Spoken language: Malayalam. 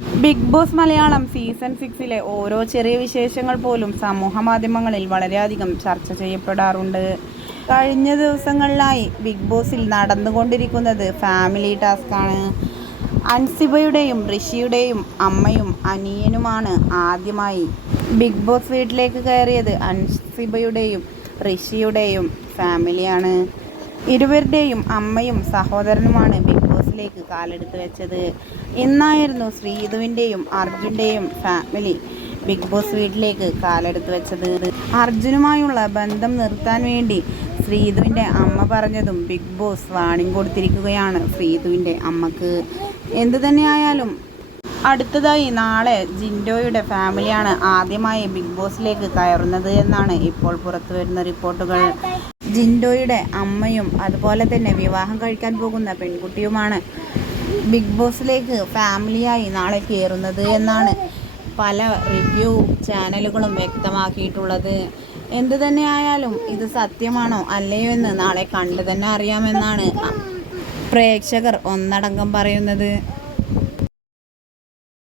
ബിഗ് ബോസ് മലയാളം സീസൺ സിക്സിലെ ഓരോ ചെറിയ വിശേഷങ്ങൾ പോലും സമൂഹ മാധ്യമങ്ങളിൽ വളരെയധികം ചർച്ച ചെയ്യപ്പെടാറുണ്ട്. കഴിഞ്ഞ ദിവസങ്ങളിലായി ബിഗ് ബോസിൽ നടന്നുകൊണ്ടിരിക്കുന്നത് ഫാമിലി ടാസ്ക്കാണ്. അൻസിബയുടെയും ഋഷിയുടെയും അമ്മയും അനിയനുമാണ് ആദ്യമായി ബിഗ് ബോസ് വീട്ടിലേക്ക് കയറിയത് അൻസിബയുടെയും ഋഷിയുടെയും ഫാമിലിയാണ്. ഇരുവരുടെയും അമ്മയും സഹോദരനുമാണ് ബിഗ് ബോസിലേക്ക് കാലെടുത്ത് വെച്ചത് ഇന്നായിരുന്നു ശ്രീധുവിന്റെയും അർജുന്റെയും ഫാമിലി ബിഗ് ബോസ് വീട്ടിലേക്ക് കാലെടുത്ത് വെച്ചത്. അർജുനുമായുള്ള ബന്ധം നിർത്താൻ വേണ്ടി ശ്രീധുവിന്റെ അമ്മ പറഞ്ഞതും ബിഗ് ബോസ് വാണിംഗ് കൊടുത്തിരിക്കുകയാണ് ശ്രീധുവിന്റെ അമ്മയ്ക്ക്. എന്തു തന്നെയായാലും അടുത്തതായി നാളെ ജിൻഡോയുടെ ഫാമിലിയാണ് ആദ്യമായി ബിഗ് ബോസിലേക്ക് കയറുന്നത് എന്നാണ് ഇപ്പോൾ പുറത്തു വരുന്ന റിപ്പോർട്ടുകൾ. ജിൻഡോയുടെ അമ്മയും അതുപോലെ തന്നെ വിവാഹം കഴിക്കാൻ പോകുന്ന പെൺകുട്ടിയുമാണ് ബിഗ് ബോസിലേക്ക് ഫാമിലിയായി നാളെ കയറുന്നത് എന്നാണ് പല റിവ്യൂ ചാനലുകളും വ്യക്തമാക്കിയിട്ടുള്ളത്. എന്തു തന്നെയായാലും ഇത് സത്യമാണോ അല്ലയോ എന്ന് നാളെ കണ്ടു തന്നെ അറിയാമെന്നാണ് പ്രേക്ഷകർ ഒന്നടങ്കം പറയുന്നത്.